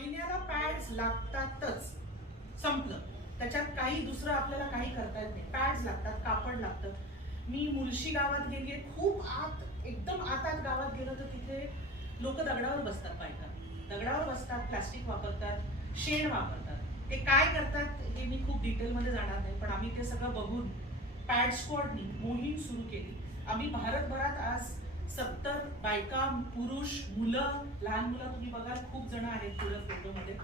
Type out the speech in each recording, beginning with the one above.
महिन्याला पॅड्स लागतातच, संपलं. त्याच्यात काही दुसरं आपल्याला काही करता येत नाही. पॅड्स लागतात, कापड लागतं. मी मुळशी गावात गेलीये, खूप आत, एकदम आतात गावात गेलं तर तिथे लोक दगडावर बसतात. बायका दगडावर बसतात, प्लास्टिक वापरतात, शेण वापरतात. ते काय करतात हे मी खूप डिटेलमध्ये जाणार नाही, पण आम्ही ते सगळं बघून पॅड स्क्वॉडनी मोहीम सुरू केली. आम्ही भारतभरात आज 70 बायका, पुरुष, मुलं, लहान मुलं तुम्ही बघाल खूप जण आहेत पुढे फोटोमध्ये,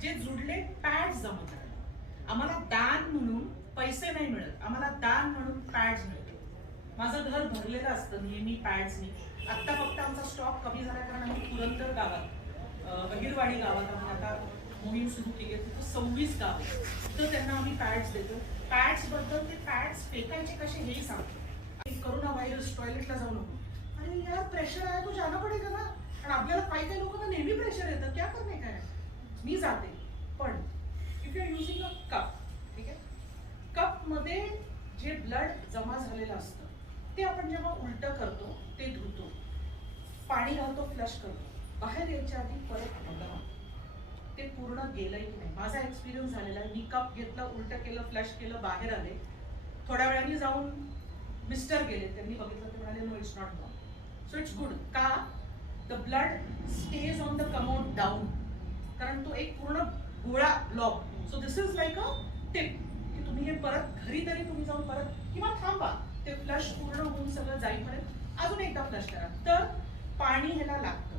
जे जुडले पॅड्स जमा करायला. आम्हाला दान म्हणून पैसे नाही मिळत, आम्हाला दान म्हणून पॅड्स मिळतात. माझं घर भरलेलं असतं नेहमी पॅड्सनी. आत्ता फक्त आमचा स्टॉक कमी झाला कारण आम्ही पुरंदर गावात, बहिरवाडी गावात आम्ही आता मोहीम सुरू केली आहे. तिथं 26 गाव तर त्यांना आम्ही पॅड्स देतो. पॅड्स बद्दल ते पॅड्स फेकायचे कसे हेही सांगतो. कोरोना व्हायरस, टॉयलेटला जाऊ नको, अरे यार प्रेशर आहे तो जाना पडेगा ना. आणि आपल्याला काही लोकांना नेहमी प्रेशर येतं, क्या करणे काय, मी जाते. पण if you are using a cup, ठीक आहे, कप मध्ये जे ब्लड जमा झालेलं असतं ते आपण जेव्हा उलट करतो ते धुतो, पाणी घालतो, फ्लश करतो, बाहेर यायच्या आधी परत बघा ते पूर्ण गेलंय की नाही. माझा एक्सपिरियन्स झालेला आहे. मी कप घेतलं, उलट केलं, फ्लश केलं, बाहेर आले. थोड्या वेळाने जाऊन मिस्टर गेले, त्यांनी बघितलं, ते म्हणाले no it's not wrong, so it's good. का? The blood stage on the commode down, कारण तो एक पूर्ण गोळा block. So this is like a tip की तुम्ही हे परत घरी तरी तुम्ही जाऊन परत किंवा थांबा ते फ्लश पूर्ण होऊन सगळं जाईपर्यंत अजून एकदा फ्लश करा, तर पाणी ह्याला लागतं.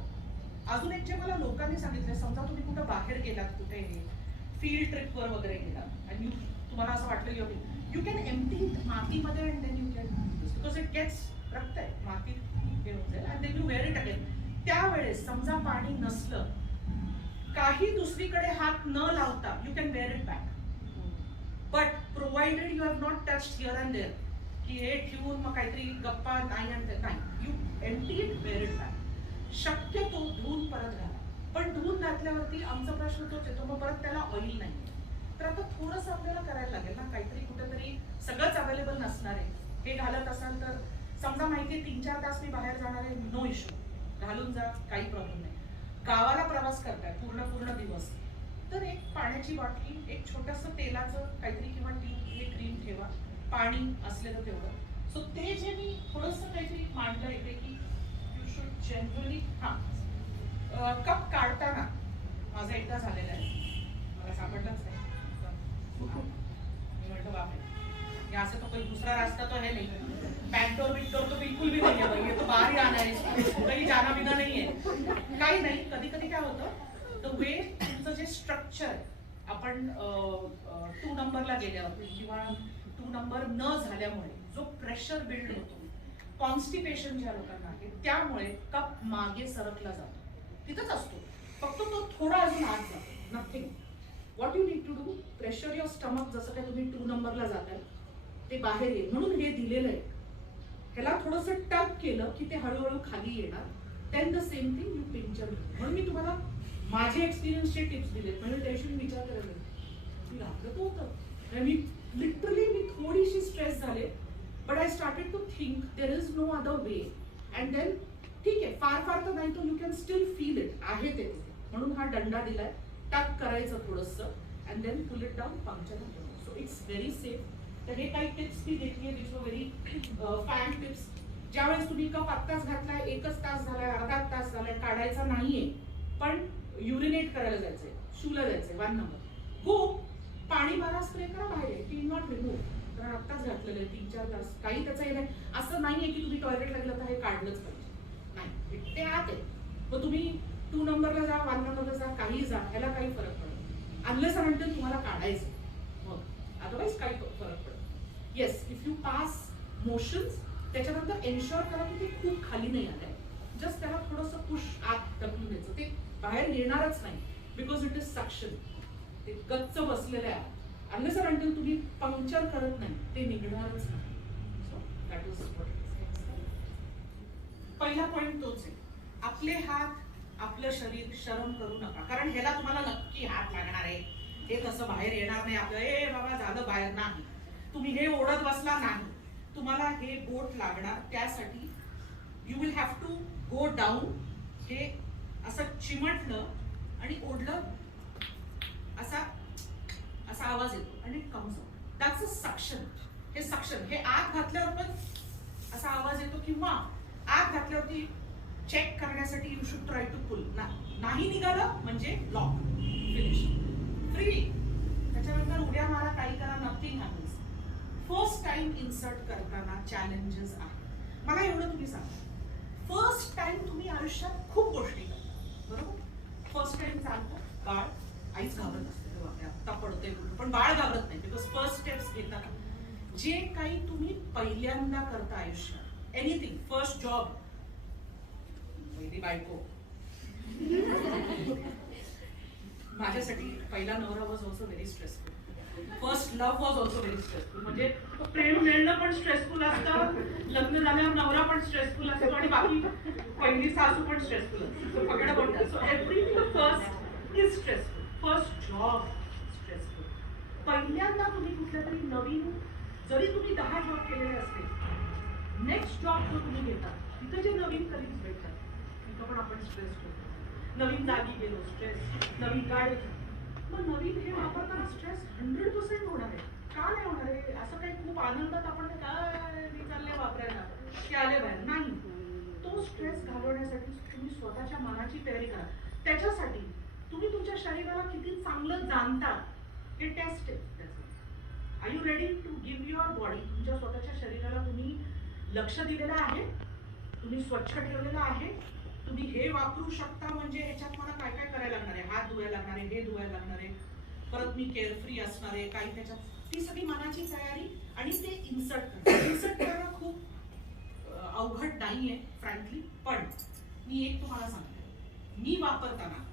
अजून एक जे मला लोकांनी सांगितलं, समजा तुम्ही कुठं बाहेर गेलात, कुठे फील्ड ट्रिपवर वगैरे गेलात आणि तुम्हाला असं वाटलं की यू कॅन एम्प्टी मातीमध्ये and then you can, because it gets, रक्त आहे मातीत हे होत जाईल and then you wear it again. त्यावेळेस समजा पाणी नसलं, काही दुसरीकडे हात न लावता you can wear it back, but provided you have not touched here and there, की हे ठेवून मग काहीतरी गप्पा नाही आणि नाही, you empty it, wear it back. शक्यतो धुवून परत घाला, पण धुवून घातल्यावरती आमचा प्रश्न तोच येतो, मग परत त्याला ऑइल नाही. तर आता थोडंसं आपल्याला करायला लागेल ना, काहीतरी कुठेतरी सगळंच अवेलेबल नसणार आहे. हे घालत असाल तर समजा माहिती 3-4 तास मी बाहेर जाणार आहे, नो इश्यू, घालून जा, काही प्रॉब्लेम नाही. गावाला प्रवास करताय पूर्ण दिवस, तर एक पाण्याची बाटली, एक छोटंसं तेलाचं काहीतरी किंवा ट्यूब, हे क्रीम ठेवा, पाणी असलेलं तेवढं. सो ते जे मी थोडंसं काहीतरी मांडलं इथे की यू शुड जनरली, कप काढताना माझं एकदा झालेलं आहे, मला सापडलंच नाही. मी म्हणतो बापरे, असं तो कोई दूसरा रास्ता तो है नहीं, पैंटोर विंटोर तो बिल्कुल भी नहीं है भाई, ये तो बाहर ही आना है, कहीं जाना बिना नहीं है. काही नाही, कधी कधी काय होतं, द वे तुमचं जे स्ट्रक्चर, आपण 2 नंबरला गेल्यावर किंवा 2 नंबर न झाल्यामुळे जो प्रेशर बिल्ड होतो, कॉन्स्टिपेशन ज्या लोकांना आहे, त्यामुळे कप मागे सरकला जातो, तिथंच असतो, फक्त तो थोडा अजून आत जातो, nothing. What you need to do, pressure your stomach, जसं काय तुम्ही 2 नंबरला जाताय ते बाहेर येईल, म्हणून हे दिलेलं आहे. ह्याला थोडंसं टक केलं की ते हळूहळू खाली येणार. Then the same thing you pincher. म्हणून मी तुम्हाला माझे एक्सपिरियन्सचे टिप्स दिलेत, म्हणजे त्याशी विचार करायला मी घाबरत होतं, मी लिटरली मी थोडीशी स्ट्रेस झाले, but I started to think there is no other way. And then ठीक आहे, फार तर नाही, तो you can still feel it, आहे ते तिथे, म्हणून हा दंडा दिलाय, टक करायचं थोडंसं and then pull it down, puncture. So it's very safe. तर हे काही टिप्स मी घेतली, विच वर व्हेरी फॅन टिप्स. ज्यावेळेस तुम्ही कप आत्ताच घातलाय, 1च तास झालाय, अर्धा तास झालाय, काढायचा नाहीये, पण युरिनेट करायला जायचंय, शूला जायचंय, 1 नंबर, गो, पाणी मारा, स्प्रे करा, बाहेर, टी नॉट रिमूव्ह, कारण आत्ताच घातलेलं आहे 3-4 तास, काही त्याचं हे नाही. असं नाहीये की तुम्ही टॉयलेटला गेलं तर हे काढलंच पाहिजे, नाही, ते आत आहे. मग तुम्ही 2 नंबरला जा, 1 नंबरला जा, काही जा, ह्याला काही फरक पडत, अनलेस अनटिल तुम्हाला काढायचं, मग अदरवाईज काही फरक पडत. Yes, if you pass motions, त्याच्यानंतर एन्श्योर करा की ते खूप खाली नाही आलंय, जस्ट त्याला थोडंसं पुश आत ढकलून द्यायचं, ते बाहेर येणारच नाही, बिकॉज इट इज सक्शन, ते गच्च बसलेलं आहे. अनलेस अनटिल तुम्ही पंक्चर करत नाही, ते निघणारच नाही. So that is what it is. पहिला पॉइंट तोच आहे, आपले हात, आपलं शरीर शरम करू नका, कारण ह्याला तुम्हाला नक्की हात लागणार आहे, हे तसं बाहेर येणार नाही आपलं, ए बाबा झालं बाहेर, नाही, तुम्ही हे ओढत बसला नाही, तुम्हाला हे बोट लागणार. त्यासाठी you will have to go down, हे असं चिमटलं आणि ओढलं असा असा आवाज येतो आणि it comes out. That's a suction. हे सक्शन हे आत घातल्यावर पण असा आवाज येतो किंवा आत घातल्यावरती चेक करण्यासाठी you should try to pull. नाही निघालं म्हणजे लॉक, फिनिश, फ्री. त्याच्यानंतर उड्या मारा, काही करा, nothing happens. First time insert करताना चॅलेंजेस आहे. मला एवढं तुम्ही सांगा, फर्स्ट टाइम तुम्ही आयुष्यात खूप गोष्टी करता बरोबर. फर्स्ट टाइम चालतं, बाळ आईच घाबरत असते, आता पडतोय पण बाळ घाबरत नाही, बिकॉज फर्स्ट स्टेप्स घेताना जे काही तुम्ही पहिल्यांदा करता आयुष्यात, एनिथिंग, फर्स्ट जॉब, पहिली बायको, माझ्यासाठी पहिला नवरा was also very stressful. First love was also very stressful. म्हणजे प्रेम मिळणं पण स्ट्रेसफुल असतं, लग्न झाल्यावर नवरा पण स्ट्रेसफुल असतो आणि बाकी पहिली सासू पण स्ट्रेसफुल असते. पकडा बोलतात. So everything first is stressful. First job stressful. पहिल्यांदा तुम्ही कुठल्या तरी नवीन, जरी तुम्ही 10 जॉब केलेले असते, नेक्स्ट जॉब जो तुम्ही घेता तिथे जे नवीन कलिग्स भेटतात तिथं पण आपण स्ट्रेस होतो. नवीन जागी गेलो स्ट्रेस, नवीन गाडी, मग नवीन हे वापरताना स्ट्रेस 100% होणार आहे. का नाही होणार आहे? असं काही खूप आनंदात आपण काय मी चालले वापरायला की आले बाहेर नाही. तो स्ट्रेस घालवण्यासाठी तुम्ही स्वतःच्या मनाची तयारी करा. त्याच्यासाठी तुम्ही तुमच्या शरीराला किती चांगलं जाणता हे टेस्ट आहे. Are you ready to give your body? तुमच्या स्वतःच्या शरीराला तुम्ही लक्ष दिलेलं आहे, तुम्ही स्वच्छ ठेवलेलं आहे, तुम्ही हे वापरू शकता म्हणजे ह्याच्यात मला काय काय करायला लागणार आहे, हात धुवायला लागणार आहे, हे धुवायला लागणार आहे, परत मी केअरफ्री असणार आहे, काही त्याच्यात ती सगळी मनाची तयारी आणि ते इन्सर्ट करणं खूप अवघड नाहीये फ्रँकली. पण मी एक तुम्हाला सांगते, मी वापरताना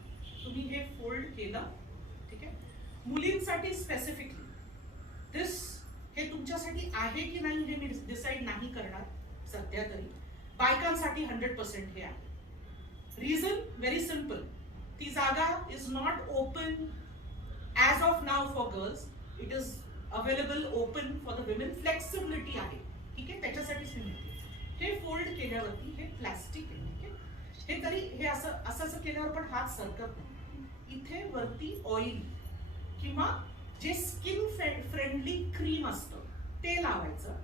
तुम्ही हे फोल्ड केलं, ठीक आहे. मुलींसाठी स्पेसिफिकली दिस हे तुमच्यासाठी आहे की नाही हे मी डिसाईड नाही करणार सध्या तरी. बायकांसाठी 100% हे आहे. रिझन व्हेरी सिम्पल, ती जागा is not open as of now for girls. It is available open for the women. Flexibility आहे, ठीक आहे, त्याच्यासाठीच मी म्हणते. हे फोल्ड केल्यावरती हे प्लास्टिक आहे, ठीक आहे. हे तरी हे असं केल्यावर पण हात सरकत नाही. इथे वरती ऑइल किंवा जे स्किन फ्रेंडली क्रीम असतं ते लावायचं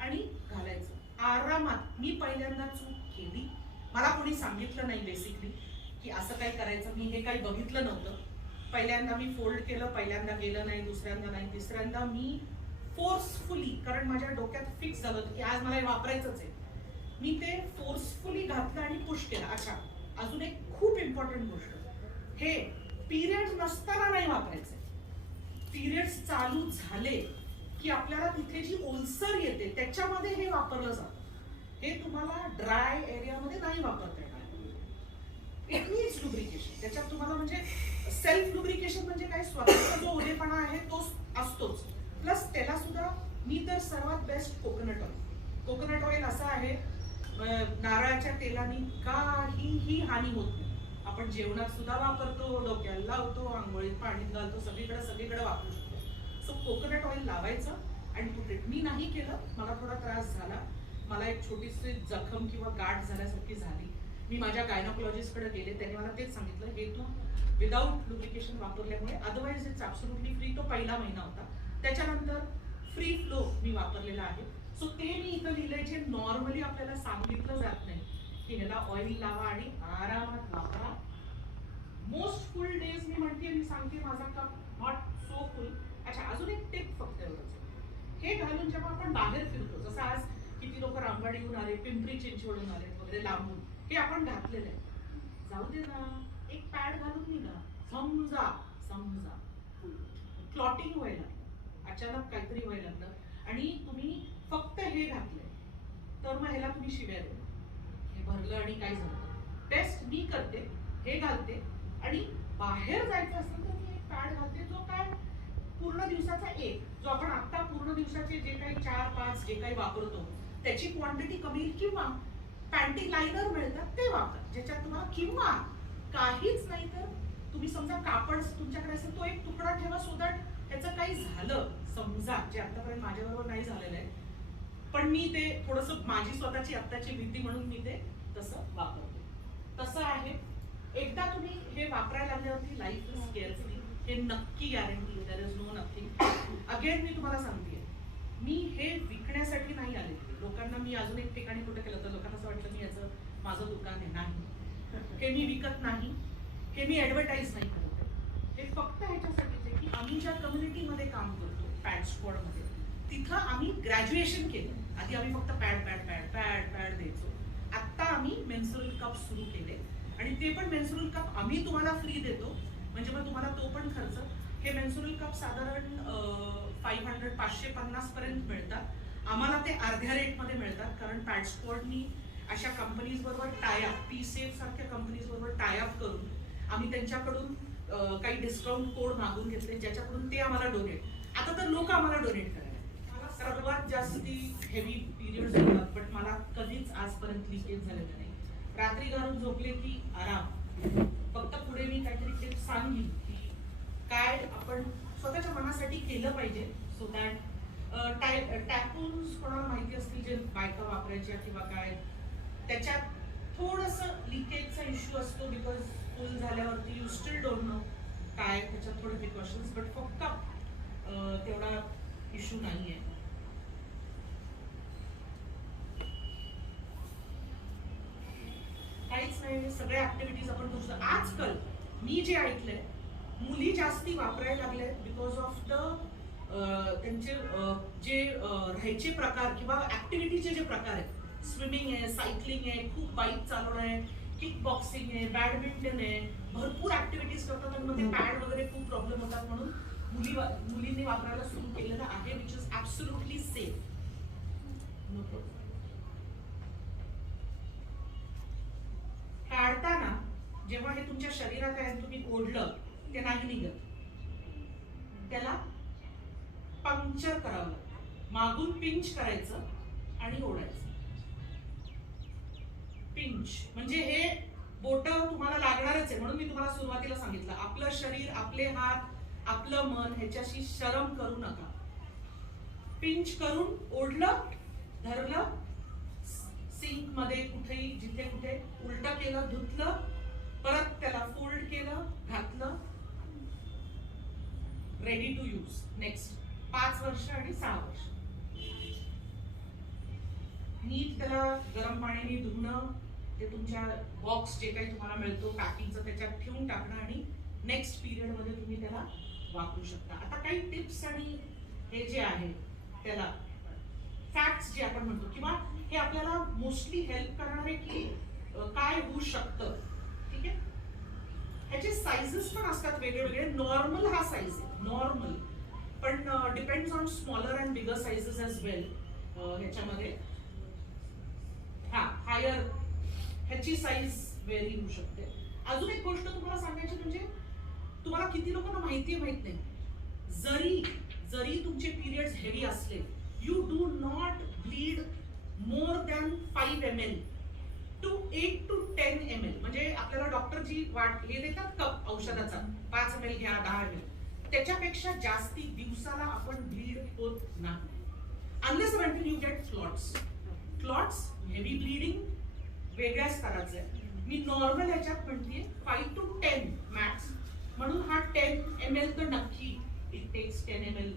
आणि घालायचं आरामात. मी पहिल्यांदा चूक केली, मला कोणी सांगितलं नाही बेसिकली की असं काय करायचं. मी हे काही बघितलं नव्हतं. पहिल्यांदा मी फोल्ड केलं, पहिल्यांदा गेलं नाही, दुसऱ्यांदा नाही, तिसऱ्यांदा मी फोर्सफुली, कारण माझ्या डोक्यात फिक्स झालं होतं की आज मला हे वापरायचंच आहे, मी ते फोर्सफुली घातलं आणि पुश केलं. अच्छा, अजून एक खूप इम्पॉर्टंट गोष्ट, हे पिरियड नसताना नाही वापरायचं. पिरियड्स चालू झाले की आपल्याला तिथे जी ओलसर येते त्याच्यामध्ये हे वापरलं जातं. हे तुम्हाला ड्राय एरियामध्ये नाही वापरता येणार. It needs lubrication. त्याच्यात तुम्हाला म्हणजे सेल्फ लुब्रिकेशन म्हणजे काय, स्वतःचा जो ओलेपणा आहे तो असतोच, प्लस त्याला सुद्धा मी तर सर्वात best coconut oil. Coconut oil असं आहे, नारळाच्या तेलाने काहीही हानी होत नाही. आपण जेवणात सुद्धा वापरतो, डोक्याला लावतो, आंघोळीत पाणीत घालतो, सगळीकडे वापरू शकतो. सो कोकोनट ऑइल लावायचं आणि पुढे. मी नाही केलं, मला थोडा त्रास झाला, मला एक छोटीशी जखम किंवा गाठ झाल्यासारखी झाली. मी माझ्या गायनोकॉलॉजिस्टकडे गेले, त्यांनी मला तेच सांगितलं, हे तू विदाऊट लुब्रिकेशन वापरल्यामुळे, अदरवाईज इट्स ॲब्सोल्युटली फ्री. तो पहिला महिना होता. त्याच्यानंतर फ्री फ्लो मी वापरलेला आहे. सो ते मी इथं लिहिलंय, जे नॉर्मली आपल्याला सांगितलं जात नाही की ह्याला ऑइल लावा आणि आरामात वापरा. मोस्ट फुल डेज मी म्हणते, मी सांगते माझा कप नॉट सो फुल. अच्छा, अजून एक टिप फक्त एवढंच, हे घालून जेव्हा आपण बाहेर फिरतो, जसं आज किती लोक रामवाडीहून आले, पिंपरी चिंचवडून आले वगैरे लांबून, हे आपण घातलेलं आहे. जाऊ दे ना, एक पॅड घालून निघा. समजा क्लॉटिंग व्हायला, अचानक काहीतरी व्हायला लागलं आणि तुम्ही फक्त हे घातलंय, तर मग ह्याला तुम्ही शिव्या द्या, हे भरलं आणि काय झालं. बेस्ट मी करते, हे घालते आणि बाहेर जायचं असेल तर मी एक पॅड घालते, जो काय पूर्ण दिवसाचा एक, जो आपण आता पूर्ण दिवसाचे जे काही 4-5 जे काही वापरतो त्याची क्वांटिटी कमी, किंवा पॅन्टी लायनर मिळतात ते वापरा, ज्याच्यात तुम्हाला, किंवा काहीच नाही तर तुम्ही समजा कापड तुमच्याकडे असेल तो एक तुकडा ठेवा, सो दॅट त्याचं काही झालं समजा, जे आतापर्यंत माझ्याबरोबर नाही झालेलं आहे, पण मी ते थोडंसं माझी स्वतःची आत्ताची भीती म्हणून मी ते तसं वापरते. तसं आहे. एकदा तुम्ही हे वापरायला लागल्यावरती लाईफ इज केअरफ्री, हे नक्की guarantee, there is no nothing. Again मी तुम्हाला सांगते, मी हे विकण्यासाठी नाही आले. लोकांना मी अजून एक ठिकाणी कुठे केलं तर लोकांना असं वाटलं मी याचं माझं दुकान आहे. नाही, हे मी विकत नाही, हे मी ऍडव्हर्टाईज नाही करत. हे फक्त ह्याच्यासाठीच आहे की आम्ही ज्या कम्युनिटीमध्ये काम करतो पॅड स्क्वॉडमध्ये, तिथं आम्ही ग्रॅज्युएशन केलं. आधी आम्ही फक्त pad pad pad pad pad द्यायचो. आत्ता आम्ही मेन्स्ट्रुअल कप सुरू केले आणि ते पण मेन्स्ट्रुअल कप आम्ही तुम्हाला फ्री देतो. म्हणजे मग तुम्हाला तो पण खर्च. हे मेन्स्ट्रुअल कप साधारण 550 पर्यंत मिळतात. आम्हाला ते अर्ध्या रेटमध्ये मिळतात कारण पॅड स्क्वॉडनी अशा कंपनीज बरोबर टायअप, पी सेफ सारख्या कंपनीज बरोबर टायअप करून आम्ही त्यांच्याकडून काही डिस्काउंट कोड मागून घेतले ज्याच्याकडून ते आम्हाला डोनेट. आता तर लोक आम्हाला डोनेट करायला. मला सर्वात जास्ती हेवी पिरियड्स होतात, बट मला कधीच आजपर्यंत लिकेज झालेलं नाही. रात्री घालून झोपले की आराम. फक्त पुढे मी काहीतरी टिप्स सांगेन की काय आपण स्वतःच्या मनासाठी केलं पाहिजे. सो दॅट टॅपून्स कोणाला माहिती असतील जे बायका वापरायच्या किंवा काय, त्याच्यात थोडंसं लिकेजचा इश्यू असतो. बिकॉज फुल झाल्यावरती यू स्टील डोंट नो काय त्याच्यात थोडे प्रिकॉशन्स, बट फक्त तेवढा इश्यू नाही आहे. काहीच नाही, सगळ्या ऍक्टिव्हिटीज आपण करू शकतो. आजकाल मी जे ऐकलंय, मुली जास्ती वापरायला लागल्या बिकॉज ऑफ द त्यांचे जे राहायचे प्रकार किंवा ऍक्टिव्हिटीचे जे प्रकार आहेत. स्विमिंग आहे, सायकलिंग आहे, खूप बाईक चालवणं आहे, किक बॉक्सिंग आहे, बॅडमिंटन आहे, भरपूर ऍक्टिव्हिटीज करतात आणि मध्ये पॅड वगैरे खूप प्रॉब्लेम होतात. म्हणून मुलींनी वापरायला सुरू केलेलं आहे, विच इज ऍब्सोल्युटली सेफ. काढताना जेव्हा हे तुमच्या शरीरात आहे तुम्ही ओढलं ते नाही निघत, त्याला पंक्चर करावं लागतं. मागून पिंच करायचं आणि ओढायचं. पिंच म्हणजे हे बोट तुम्हाला लागणारच आहे. म्हणून मी तुम्हाला सुरुवातीला सांगितलं, आपलं शरीर, आपले हात, आपलं मन ह्याच्याशी शरम करू नका. पिंच करून ओढलं, धरलं, सिंक मध्ये कुठेही जिथे कुठे उलट केलं, धुतलं, परत त्याला फोल्ड केलं, घातलं, रेडी टू यूज. नेक्स्ट 5 वर्ष आणि 6 वर्ष नीट त्याला गरम पाण्याने धुणं, ते तुमच्या बॉक्स जे काही तुम्हाला मिळतो पॅकिंगचं त्याच्यात ठेवून टाकणं आणि नेक्स्ट पिरियड मध्ये तुम्ही त्याला वापरू शकता. आता काही टिप्स आणि हे जे आहे त्याला फॅक्ट्स जे आपण म्हणतो किंवा हे आपल्याला मोस्टली हेल्प करणार आहे की काय होऊ शकतं. ठीक आहे, ह्याचे साइजेस पण असतात वेगवेगळे. नॉर्मल हा साइज आहे, नॉर्मल, पण depends on smaller and bigger sizes as well. ह्याच्यामध्ये हा हायर ह्याची साईज व्हेरी होऊ शकते. अजून एक गोष्ट तुम्हाला सांगायची म्हणजे तुम्हाला किती लोकांना माहिती नाही, जरी तुमचे पिरियड्स हेवी असले, you do not bleed more than 5 ml to 8 to 10 ml. म्हणजे आपल्याला डॉक्टर जी हे देतात कप औषधाचा 5 ml घ्या, 10 ml, त्याच्यापेक्षा जास्ती दिवसाला आपण ब्लीड होत नाही. Unless until you get clots, heavy bleeding वेगळ्या स्तराचं आहे. मी नॉर्मल ह्याच्यात म्हणते 5 to 10 मॅक्स. म्हणून हा 10 ml तर नक्की, इट टेक्स 10 ml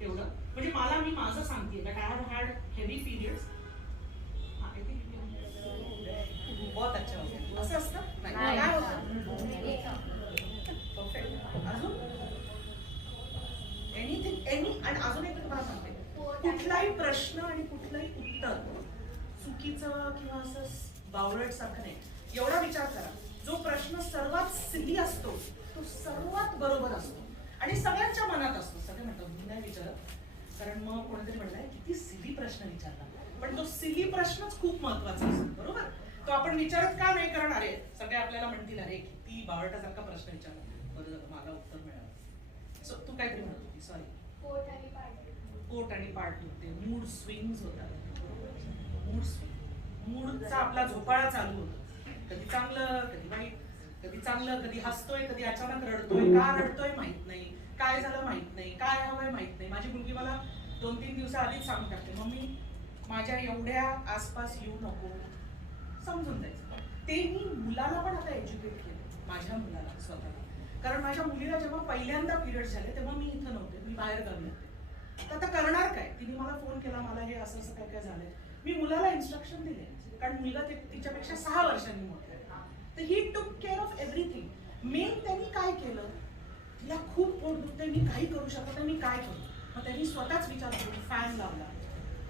तेवढं. म्हणजे मला, मी माझं सांगते, but I have had heavy periods. बहुत अच्छा होतं. असं असतं नाही, काय होतं परफेक्ट. अजून एनी आणि अजून एक तुम्हाला सांगते, कुठलाही प्रश्न आणि कुठलंही उत्तर चुकीचं किंवा असं बावळट सारखं नाही. एवढा विचार करा, जो प्रश्न सर्वात सिली असतो तो सर्वात बरोबर असतो आणि सगळ्यांच्या मनात असतो. सगळे म्हणतात मी नाही विचारत, कारण मग कोणीतरी म्हणलंय किती सिली प्रश्न विचारला, पण तो सिली प्रश्नच खूप महत्वाचा असतो. बरोबर, तो आपण विचारत का नाही करणार आहे. सगळे आपल्याला म्हणतील अरे किती बावळटासारखा प्रश्न विचारला, बरं झालं मला उत्तर मिळालं. सो तू काहीतरी म्हणत होती, सॉरी. कोट आणि पार्ट होते, मूड स्विंग्स होतात. मूडचा आपला झोपाळा चालू होतो. कधी चांगलं, कधी वाईट, कधी चांगलं, कधी हसतोय, कधी अचानक रडतोय. का रडतोय माहित नाही, काय झालं माहित नाही, काय हवंय माहित नाही. माझी मुलगी मला 2-3 दिवसाआधीच सांगून टाकते, मम्मी माझ्या एवढ्या आसपास येऊ नको. समजून जायचं. ते मी मुलाला पण आता एज्युकेट केलं. माझ्या मुलाला स्वतःला. कारण माझ्या मुलीला जेव्हा पहिल्यांदा पिरियड्स झाले तेव्हा मी इथं नव्हते, मी बाहेर गावी होते. तर आता करणार काय, तिने मला फोन केला, मला हे असं असं काय काय झालंय. मी मुलाला इन्स्ट्रक्शन दिले, कारण मुलगा तिच्यापेक्षा 6 वर्षांनी मोठा आहे. तर ही टूक केअर ऑफ एव्हरीथिंग. मेन त्यांनी काय केलं, तिला खूप पोट दुखतंय, मी काही करू शकत नाही, मी काय करू. मग त्यांनी स्वतःच विचार करून फॅन लावला,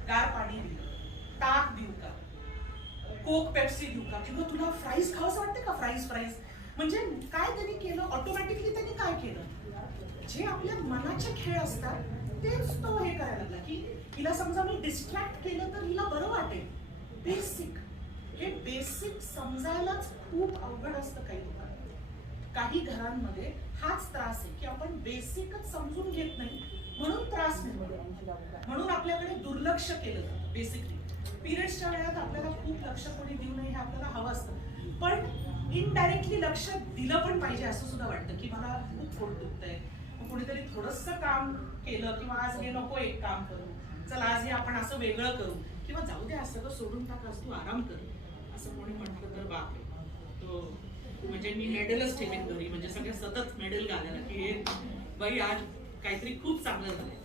गार पाणी दिलं, ताक देऊ का, कोक पेप्सी देऊ का, किंवा तुला फ्राईज खावंसं वाटते का, फ्राईज. म्हणजे काय त्यांनी केलं, ऑटोमॅटिकली त्यांनी काय केलं, जे आपल्या मनाचे खेळ असतात तेच तो हे करायला लागला. की हिला समजा मी डिस्ट्रॅक्ट केलं तर हिला बरं वाटेल. बेसिक, हे बेसिक समजायलाच खूप अवघड असतं काही लोकांना. काही घरांमध्ये हाच त्रास आहे की आपण बेसिकच समजून घेत नाही, म्हणून त्रास निर्माण, म्हणून आपल्याकडे दुर्लक्ष केलं जातं. बेसिकली पिरियड्सच्या वेळात आपल्याला खूप लक्ष कोणी देऊ नये हे आपल्याला हवं असतं, पण इनडायरेक्टली लक्ष दिलं पण पाहिजे असं सुद्धा वाटतं. की मला खूप पोट दुखतंय, मग कोणीतरी थोडंसं काम केलं, किंवा आज हे नको एक काम करू, चला आज हे आपण असं वेगळं करू, किंवा जाऊ दे असं सगळं सोडून टाक, आज तू आराम कर, असं कोणी म्हटलं तर बापरे, तो म्हणजे मी मेडलच ठेवेन घरी, म्हणजे सगळ्या सतत मेडल घालायला की हे बाई आज काहीतरी खूप चांगलं झालंय.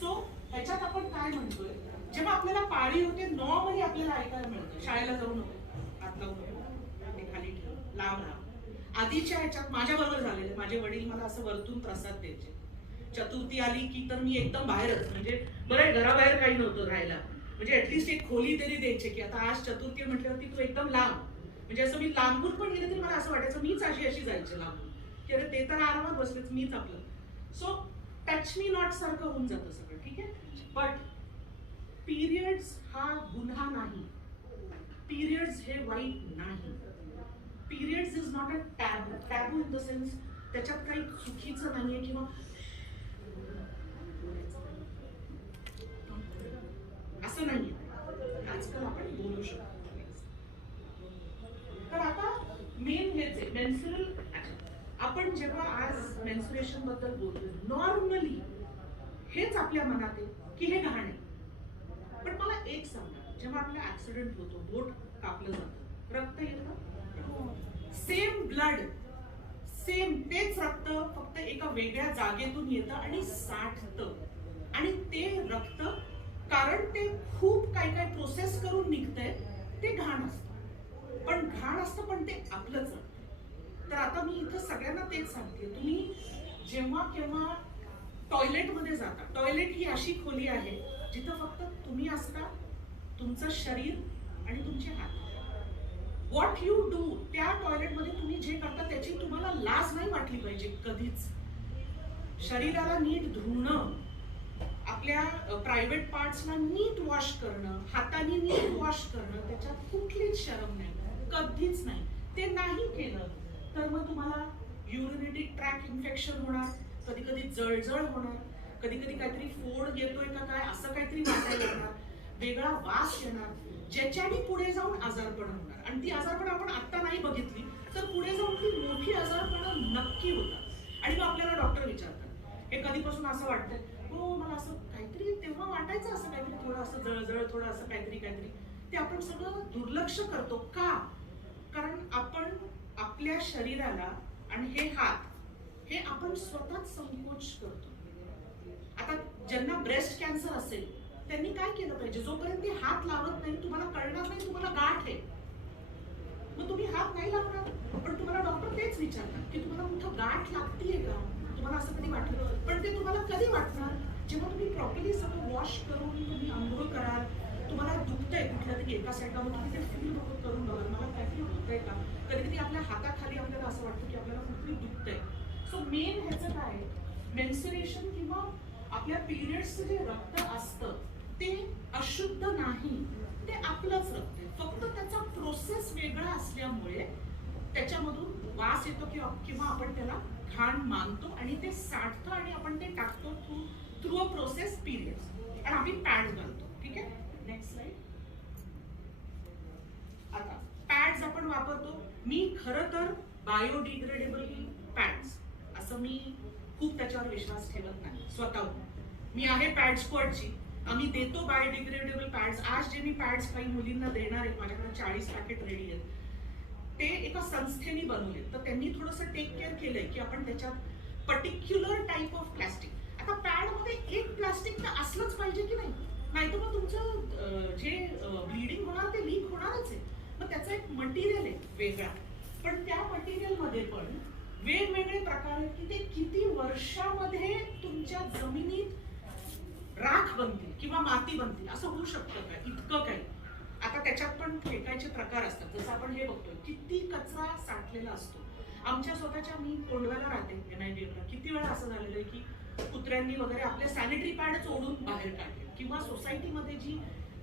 सो ह्याच्यात आपण काय म्हणतोय, जेव्हा आपल्याला पाळी होते नॉर्मली आपल्याला ऐकायला मिळतं, शाळेला जाऊ नको, हात लावू नको, ते खाली ठेव, लांब राहा. आधीच्या ह्याच्यात माझ्या बरोबर झालेलं, माझे वडील मला असं वरतून प्रसाद द्यायचे. चतुर्थी आली की तर मी एकदम बाहेरच, म्हणजे बरं घराबाहेर काही नव्हतं राहायला, म्हणजे ऍटलीस्ट एक खोली तरी द्यायचे की आता आज चतुर्थी म्हटल्यावरती तू एकदम लांब, म्हणजे असं मी लांबून पण गेले तरी मला असं वाटायचं मीच अशी जायचे लांबून, की अरे ते तर आरामात बसलेच, मीच आपलं. सो टच मी नॉट सारखं होऊन जातं सगळं, ठीक आहे. बट पिरियड्स हा गुन्हा नाही, पिरियड्स हे वाईट नाही. Periods is not a taboo. Taboo in the sense त्याच्यात काही चुकीचं नाहीये किंवा असं नाहीये. आजकाल आपण बोलू शकतो. तर आता मेन हेच आहे मेन्स्ट्रुअल. आपण जेव्हा आज मेन्स्ट्रुएशन बद्दल बोलतो, नॉर्मली हेच आपल्या मनात आहे की हे घाण आहे. पण मला एक सांगा, जेव्हा आपला ऍक्सिडेंट होतो, बोट कापलं जातं, रक्त येतं, सेम ब्लड, सेम तेच रक्त फक्त एका वेगळ्या जागेतून येतं आणि साठतं. आणि ते रक्त, कारण ते खूप काय प्रोसेस करून निघतंय, ते घाण असतं. पण घाण असतं, पण ते आपलंच असतं. तर आता मी इथं सगळ्यांना तेच सांगते, तुम्ही जेव्हा केव्हा टॉयलेटमध्ये जाता, टॉयलेट ही अशी खोली आहे जिथं फक्त तुम्ही असता, तुमचं शरीर आणि तुमचे हात. व्हॉट यू डू त्या टॉयलेटमध्ये तुम्ही जे करता त्याची तुम्हाला लाज नाही वाटली पाहिजे कधीच. शरीराला नीट धुणं, आपल्या प्रायव्हेट पार्ट्सला नीट वॉश करणं, हाताने नीट वॉश करणं, त्याच्यात कुठलीच शरम नाही, कधीच नाही. ते नाही केलं तर मग तुम्हाला युरिनरी ट्रॅक इन्फेक्शन होणार, कधी कधी जळजळ होणार, कधी कधी काहीतरी फोड येतोय का काय असं काहीतरी वाटायला लागणार, वेगळा वास येणार, ज्याच्याने पुढे जाऊन आजारपण होणार. आणि ती आजारपण आपण आता नाही बघितली तर पुढे जाऊन ती मोठी आजारपण नक्की होतात. आणि मग आपल्याला डॉक्टर विचारतात, हे कधीपासून असं वाटतंय, हो मला असं काहीतरी तेव्हा वाटायचं, असं काहीतरी थोडं असं जळजळ, थोडं असं काहीतरी. ते आपण सगळं दुर्लक्ष करतो का? कारण आपण आपल्या शरीराला आणि हे हात हे आपण स्वतःच संकोच करतो. आता ज्यांना ब्रेस्ट कॅन्सर असेल त्यांनी काय केलं पाहिजे, जोपर्यंत ते हात लावत नाही तुम्हाला कळणार नाही तुम्हाला गाठ आहे, मग तुम्ही हात नाही लावणार. पण तुम्हाला डॉक्टर तेच विचारतात की तुम्हाला कुठं गाठ लागतीये का, तुम्हाला असं कधी वाटलं. पण ते तुम्हाला कधी वाटणार, जेव्हा तुम्ही प्रॉपरली सगळं वॉश करून तुम्ही आंघोळ कराल, तुम्हाला दुखतंय कुठल्या तरी एका साईडला, मग तुम्ही ते फील करून बघाल मला काहीतरी दुखतंय का. कधी कधी आपल्या हाताखाली आपल्याला असं वाटतं की आपल्याला कुठेतरी दुखतंय. सो मेन ह्याचं काय, मेन्स्ट्रुएशन किंवा आपल्या पिरियड्सचं जे रक्त असतं ते अशुद्ध नाही, ते आपलंच रक्त आहे. फक्त त्याचा प्रोसेस वेगळा असल्यामुळे त्याच्यामधून वास येतो किंवा आपण त्याला घाण मानतो आणि ते साठतं आणि आपण ते टाकतो थ्रू अ प्रोसेस पिरियड्स आणि आम्ही पॅड घालतो. ठीक आहे, नेक्स्ट स्लाइड. आता पॅड्स आपण वापरतो. मी खरं तर बायोडिग्रेडेबल पॅड्स असं मी खूप त्याच्यावर विश्वास ठेवत नाही स्वतःहून. मी आहे पॅड स्क्वॉडची, आम्ही देतो बायोडिग्रेडेबल पॅड्स. आज जे मी पॅड्स काही मुलींना देणार आहे, माझ्याकडे 40 पॅकेट रेडी आहेत, ते एका संस्थेने बनवले, तर त्यांनी थोडंसं टेक केअर केलंय की आपण त्याच्यात पर्टिक्युलर टाईप ऑफ प्लास्टिक, आता पॅडमध्ये एक प्लास्टिक तर असलंच पाहिजे की नाही, नाहीतर मग तुमचं जे ब्लिडिंग होणार ते लीक होणारच आहे. मग त्याचा एक मटेरियल आहे वेगळा, पण त्या मटेरियलमध्ये पण वेगवेगळे प्रकार आहेत की ते किती वर्षामध्ये तुमच्या जमिनीत राख बनतील किंवा माती बनतील, असं होऊ शकतं का इतकं काही. आता त्याच्यात पण फेकायचे प्रकार असतात, जसं आपण हे बघतोय किती कचरा साठलेला असतो. आमच्या स्वतःच्या, मी कोंडव्याला राहते NIDMला, किती वेळा असं झालेलं आहे की कुत्र्यांनी वगैरे आपले सॅनिटरी पॅडच ओढून बाहेर काढले, किंवा सोसायटीमध्ये जी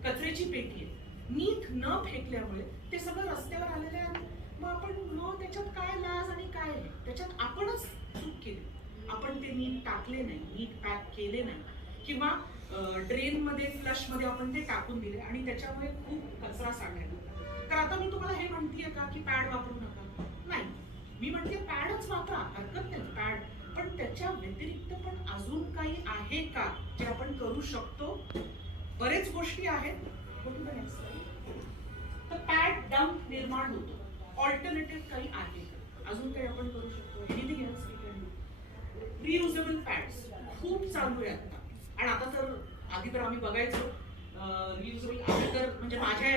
कचऱ्याची पेटी आहे नीट न फेकल्यामुळे ते सगळं रस्त्यावर आलेलं आहे. मग आपण मग त्याच्यात काय लाज आणि काय आहे, त्याच्यात आपणच चूक केली, आपण ते नीट टाकले नाही, नीट पॅक केले नाही, किंवा ड्रेनमध्ये फ्लशमध्ये आपण ते टाकून दिले आणि त्याच्यामुळे खूप कचरा साठला. तर आता मी तुम्हाला हे म्हणतेय का की पॅड वापरू नका, नाही, मी म्हणते पॅडच वापरा, हरकत नाही पॅड, पण त्याच्या व्यतिरिक्त पण अजून काही आहे का जे आपण करू शकतो. बरेच गोष्टी आहेत. तर पॅड डंप निर्माण होतो, ऑल्टरनेटिव्ह काही आहे का, अजून काही आपण करू शकतो. Anything else we can do. Reusable pads खूप चालू आहे आता, आणि आता तर आधी तर आम्ही बघायचो रियुजेबल, आधी तर म्हणजे माझ्या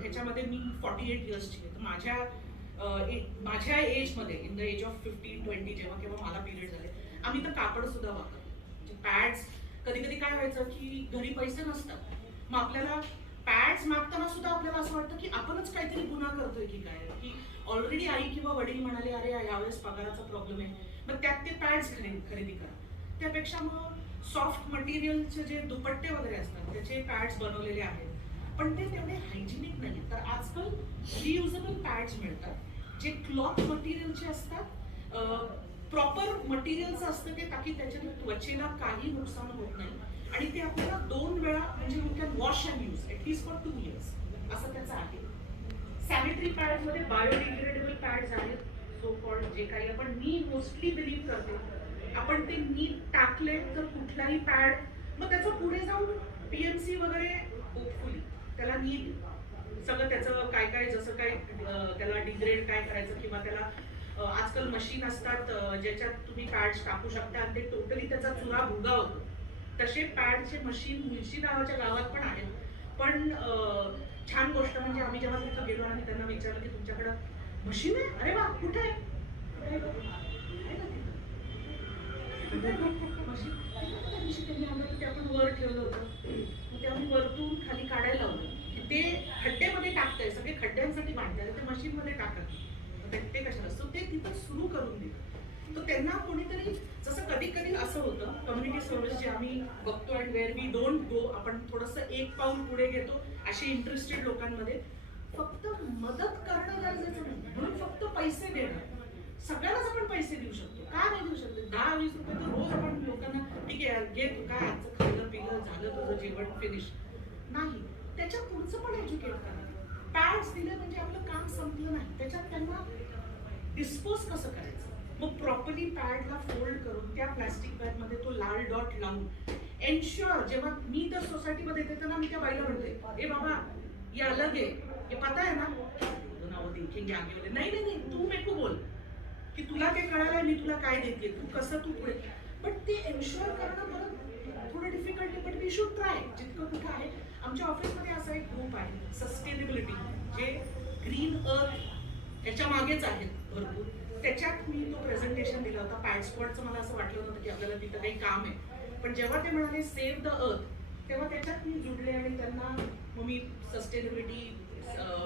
ह्याच्यामध्ये मी 48 इयर्सची आहे, तर माझ्या एजमध्ये, इन द एज ऑफ 15-20, जेव्हा केव्हा मला पिरियड झाले, आम्ही तर कापड सुद्धा वापरतो. म्हणजे पॅड्स कधी कधी काय व्हायचं की घरी पैसे नसतात, मग आपल्याला पॅड्स मागताना सुद्धा आपल्याला असं वाटतं की आपणच काहीतरी गुन्हा करतोय की काय, की ऑलरेडी आई किंवा वडील म्हणाले अरे यावेळेस पगाराचा प्रॉब्लेम आहे, मग त्यात ते पॅड्स खरेदी करा. त्यापेक्षा मग सॉफ्ट मटेरियलचे जे दुपट्टे वगैरे असतात त्याचे पॅड्स बनवलेले आहेत, पण ते तेवढे हायजिनिक नाही. तर आजकाल रियुजेबल पॅड्स मिळतात जे क्लॉथ मटेरियलचे असतात, प्रॉपर मटेरियलचं असतं ते, ताकी त्याच्याने त्वचेला काही नुकसान होत नाही, आणि ते आपल्याला 2 वेळा म्हणजे you can wash and use at least for 2 years असं त्याचं आहे. सॅनिटरी पॅडमध्ये बायोडिग्रेडेबल पॅड्स आहेत, सो कॉल्ड, जे काही आपण, मी मोस्टली बिलीव्ह करते आपण ते नीट टाकले तर कुठलाही पॅड, मग त्याचं पुढे जाऊन PMC वगैरे होपफुली त्याला नीट सगळं त्याचं काय काय, जसं काय त्याला डिग्रेड काय करायचं, किंवा त्याला आजकाल मशीन असतात ज्याच्यात तुम्ही पॅड्स टाकू शकता आणि ते टोटली त्याचा चुरा भुगा होतो. तसे पॅडचे मशीन मुळशी नावाच्या गावात पण आहेत. पण छान गोष्ट म्हणजे आम्ही जेव्हा तिथं गेलो आणि त्यांना विचारलं की तुमच्याकडं मशीन आहे, अरे वा, कुठे आहे मशीन, त्यांनी आम्हाला ते आपण वर ठेवलं होतं, मग ते आम्ही वरतून खाली काढायला लावलं की ते खड्ड्यामध्ये टाकतंय, सगळे खड्ड्यांसाठी बांधताय, ते मशीनमध्ये टाकत ते कशाला असतो, ते तिथं सुरू करून दिलं. तर त्यांना कोणीतरी, जसं कधी कधी असं होतं कम्युनिटी सर्व्हिस जे आम्ही बघतो and where we don't go, आपण थोडंसं एक पाऊल पुढे घेतो असे इंटरेस्टेड लोकांमध्ये, फक्त मदत करणं गरजेचं नाही, म्हणून फक्त पैसे देणं, सगळ्यांनाच आपण पैसे देऊ शकतो, का नाही देऊ शकतो, 10-20 रुपये तर रोज आपण लोकांना, ठीक आहे घे तू, काय आजचं खाल्लं पिलं झालं तुझं जेवण फिनिश, नाही, त्याच्या पुढचं पण एज्युकेट करा. पॅड्स दिले म्हणजे आपलं काम संपलं नाही, त्याच्यात त्यांना डिस्पोज कसं करायचं, मग प्रॉपरली पॅडला फोल्ड करून त्या प्लास्टिक बॅगमध्ये तो लाल डॉट लावून एन्श्योर, जेव्हा मी तर सोसायटीमध्ये येते ना, मी त्या बाईला म्हणते ए बाबा ये अलग है, ये पता है ना, ना वो देखेंगे आगे वाले, नाही नाही नाही तू मेको बोल की तुला ते कळालंय मी तुला काय देते, तू कसं तू पुढे, बट ते एन्श्योर करणं परत थोडं डिफिकल्ट आहे, बट वी शुड ट्राय जितकं कुठं आहे. आमच्या ऑफिसमध्ये असा एक ग्रुप आहे सस्टेनेबिलिटी, जे ग्रीन अर्थ याच्या मागेच आहेत भरपूर, त्याच्यात मी तो प्रेझेंटेशन दिला होता. पॅड स्पॉटचं मला असं वाटलं नव्हतं की आपल्याला तिथं काही काम आहे, पण जेव्हा ते म्हणाले सेव्ह द अर्थ, तेव्हा त्याच्यात मी जुडले आणि त्यांना मग मी सस्टेनेबिलिटी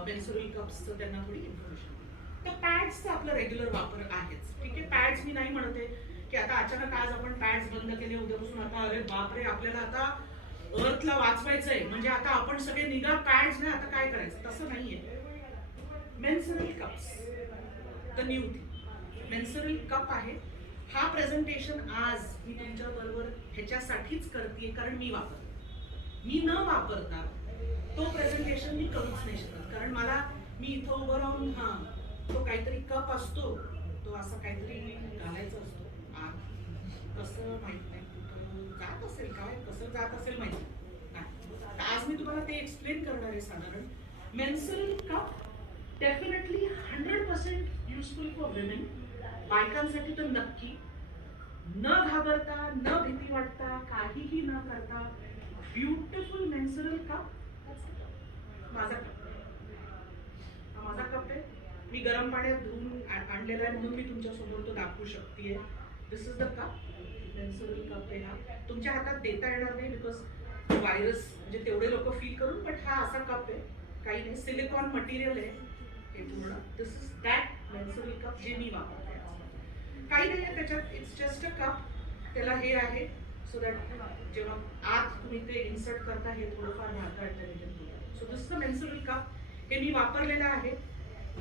मेन्सुरल कप्सचं त्यांना थोडी इन्फॉर्मेशन. तर पॅड्सचा आपलं रेग्युलर वापर आहेच, ठीक आहे. पॅड्स मी नाही म्हणते की आता अचानक आज आपण पॅड्स बंद केले, उद्यापासून आता अरे बापरे आपल्याला आता अर्थला वाचवायचंय म्हणजे आता आपण सगळे निघा पॅड्स नाही, आता काय करायचं, तसं नाहीये. Menstrual cups the new thing, menstrual cup आहे. हा प्रेझेंटेशन आज मी तुमच्या बरोबर ह्याच्यासाठीच करते कारण मी वापरते. मी न वापरता तो प्रेझेंटेशन मी करूच नाही शकत, कारण मला मी इथं उभं राहून तो काहीतरी कप असतो, तो असं काहीतरी घालायचा असतो आत, कसं माहित नाही कुठं जात असेल, काय कसं जात असेल माहिती नाही. आज मी तुम्हाला ते एक्सप्लेन करणार आहे. साधारण menstrual cup definitely 100% useful for women. बायकांसाठी तर नक्की. न घाबरता, न भीती वाटता, काहीही न करता ब्युटिफुल मेन्सुरल कप. माझा कप, हा माझा कप आहे. मी गरम पाण्यात धुवून आणलेला आहे म्हणून मी तुमच्यासमोर तो दाखवू शकते. This is the cup. Menstrual cup आहे हा. तुमच्या हातात देता येणार नाही बिकॉज व्हायरस म्हणजे तेवढे लोक फील करून, बट हा असा कप आहे. काही नाही, सिलिकॉन मटेरियल आहे हे पूर्ण. दिस इज दॅट मेन्सुरल कप जे मी वापरते. काही नाही आहे त्याच्यात, इट्स जस्ट अ कप. त्याला हे आहे सो दॅट जेव्हा आत तुम्ही ते इन्सर्ट करता हे थोडंफार राहतं intelligent. So this the menstrual cup. हे मी वापरलेलं आहे.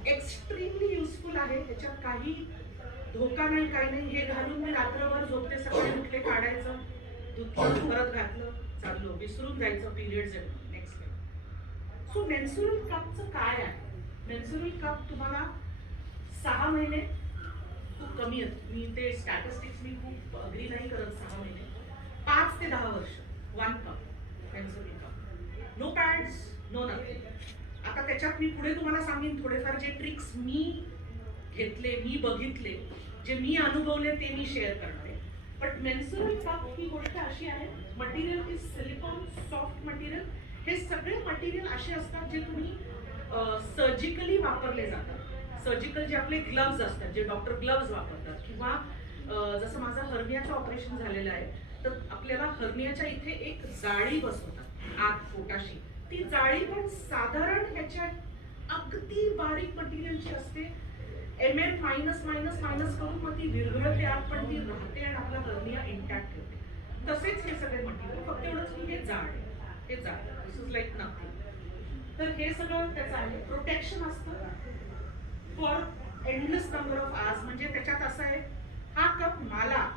एक्स्ट्रीमली युजफुल आहे. त्याच्यात काही धोका नाही, काही नाही. हे घालून मी रात्रभर झोपते, सकाळी उठले काढायचं, धुतलं, परत घातलं, चाललो, विसरून जायचं पिरियड्स आहे नेक्स्ट डे. सो मेन्सुरल कपचं काय आहे? मेन्सुरल कप तुम्हाला 6 महिने खूप कमी आहेत. मी ते स्टॅटिस्टिक्स मी खूप अग्री नाही करत. 6 महिने, 5 ते 10 वर्ष 1 cup menstrual cup. No pads, no nothing. आता त्याच्यात मी पुढे तुम्हाला सांगेन थोडेफार जे ट्रिक्स मी घेतले, मी बघितले, जे मी अनुभवले ते मी शेअर करणार आहे. बट मेन्सुरल कप ही गोष्ट अशी आहे, material is silicon soft material. हे सगळे मटेरियल असे असतात जे तुम्ही सर्जिकली वापरले जातात. सर्जिकल जे आपले ग्लव्ज असतात, जे डॉक्टर ग्लव्ज वापरतात, किंवा जसं माझं हर्नियाचं ऑपरेशन झालेलं आहे तर आपल्याला हर्नियाच्या इथे एक जाळी बसवतात आत पोटाशी. ती जाळी पण साधारण ह्याच्या अगदी बारीक मटेरियलची असते. MM मायनस मायनस मायनस करून मग ती विरघळते आत, पण ती राहते आणि आपला हर्निया इंटॅक्ट ठेवते. तसेच हे सगळे मटेरियल, फक्त एवढंच की हे जाड आहे. हे जाड, दिस इज लाईक नथिंग. तर हे सगळं त्याचं आहे. प्रोटेक्शन असतं for endless number of hours. म्हणजे त्याच्यात असं आहे, हा कप मला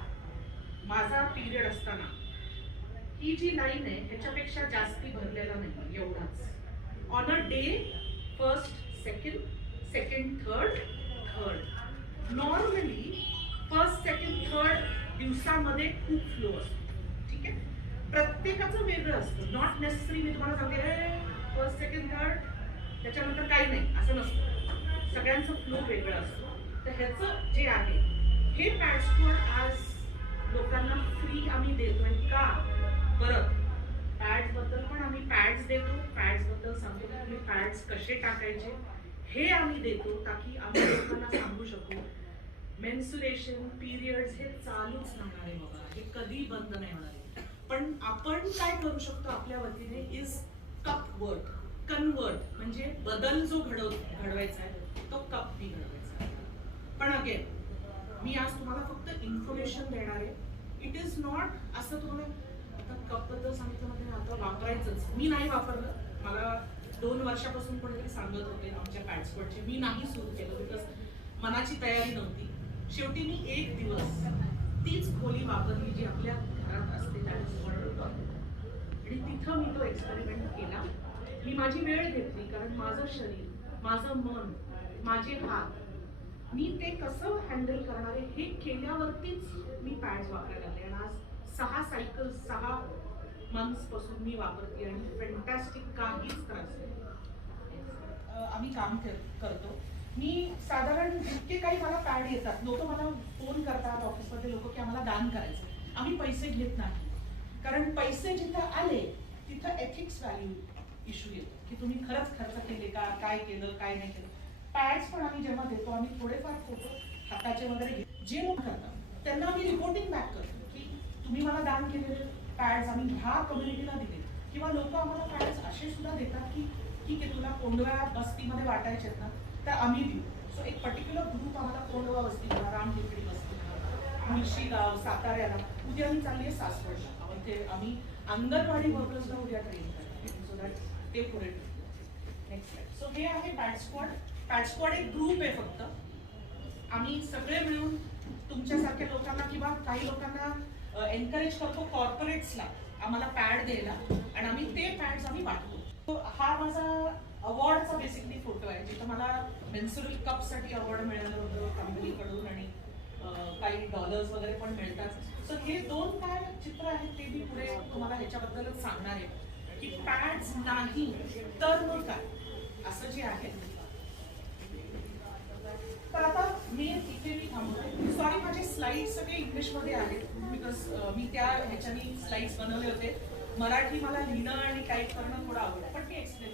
माझा पिरियड असताना ही जी लाईन आहे ह्याच्यापेक्षा जास्ती भरलेला नाही, एवढाच. On a day, first second, second third, third. Normally first second third दिवसामध्ये खूप फ्लो असतो. ठीक आहे, प्रत्येकाचं वेगळं असतं. नॉट नेसेसरी मी तुम्हाला सांगते फर्स्ट सेकंड थर्ड त्याच्यानंतर काही नाही असं नसतं. सगळ्यांचं फ्लो वेगळं असतो. तर ह्याचं जे आहे हे पॅड स्क्वॉट आज लोकांना फ्री आम्ही देतोय. का? परत पॅड्स बद्दल पण आम्ही पॅड्स देतो. पॅड्स बद्दल सांगतो की तुम्ही पॅड्स कसे टाकायचे हे आम्ही देतो, ताकी आम्ही लोकांना सांगू शकू मेन्सुरेशन पिरियड्स हे चालूच राहणार आहे बाबा, हे कधी बंद नाही होणार आहे. पण आपण काय करू शकतो आपल्या वतीने इज कपवर्ट, कन्वर्ट, म्हणजे बदल जो घडवायचा आहे तो कप बी घडवायचा आहे. पण अगेन मी आज तुम्हाला फक्त इन्फॉर्मेशन देणार आहे. इट इज नॉट असं तुम्हाला आता कप बद्दल सांगितलं म्हणजे आता वापरायचंच. मी नाही वापरलं, मला 2 वर्षापासून कोणीतरी सांगत होते आमच्या पॅड्सवरचे. मी नाही सुरू केलं बिकॉज मनाची तयारी नव्हती. शेवटी मी 1 दिवस तीच खोली वापरली जी आपल्या घरात असते आणि तिथं मी तो एक्सपेरिमेंट केला. मी माझी वेळ घेतली, कारण माझं शरीर, माझं मन, माझे हात, मी ते कसं हँडल करणार आहे हे केल्यावरतीच मी पॅड्स वापरायला लागले. आणि आज 6 सायकल 6 मंथ्स पासून मी वापरते आणि फॅन्टॅस्टिक, काहीच त्रास नाही. आम्ही काम करतो. मी साधारण जितके काही मला पॅड येतात, लोक मला फोन करतात ऑफिसमध्ये लोक की आम्हाला दान करायचं. आम्ही पैसे घेत नाही, कारण पैसे जिथं आले तिथं एथिक्स व्हॅल्यू इश्यू येतो की तुम्ही खरंच खर्च केले का, काय केलं काय नाही केलं. पॅड्स पण आम्ही जेव्हा देतो आम्ही थोडेफार फोटो हाताचे वगैरे जे लोक करतात त्यांना आम्ही रिपोर्टिंग बॅक करतो की तुम्ही मला दान केलेले पॅड्स आम्ही ह्या कम्युनिटीला दिले. किंवा लोक आम्हाला पॅड्स असे सुद्धा देतात की ठीक आहे तुला कोंडव्या बस्तीमध्ये वाटायचे आहेत ना तर आम्ही देऊ. सो एक पर्टिक्युलर ग्रुप आम्हाला कोंडवा बस्ती म्हणा, रामटेकडी बस्ती म्हणा, मुळशी गाव, साताऱ्याला. उद्या मी चालली आहे सासवडला. इथे आम्ही अंगणवाडी वर्कर्सला उद्या ट्रेन करतो सो दॅट ते पुढे. Next slide. सो हे आहे पॅड स्क्वॉड. पॅड स्क्वॉड एक ग्रुप आहे फक्त. आम्ही सगळे मिळून तुमच्यासारख्या लोकांना किंवा काही लोकांना एनकरेज करतो कॉर्पोरेट्सला आम्हाला पॅड द्यायला आणि आम्ही ते पॅड्स आम्ही वाटतो. हा माझा अवॉर्डचा बेसिकली फोटो आहे जिथं मला मेन्सुरल कपसाठी अवॉर्ड मिळालं होतं कंपनीकडून आणि काही डॉलर्स वगैरे पण मिळतात. सो हे 2 काय चित्र आहेत ते मी पुढे तुम्हाला ह्याच्याबद्दलच सांगणार आहे की पॅड्स नाही तर मग काय असं जे आहे काम होतं. सॉरी, माझे स्लाइड्स सगळे इंग्लिशमध्ये आहेत बिकॉज मी त्या ह्याच्यानी स्लाइड्स बनवले होते. मराठी मला लिहिणं आणि टाईप करणं थोडं आवडतं, पण मी एक्सप्लेन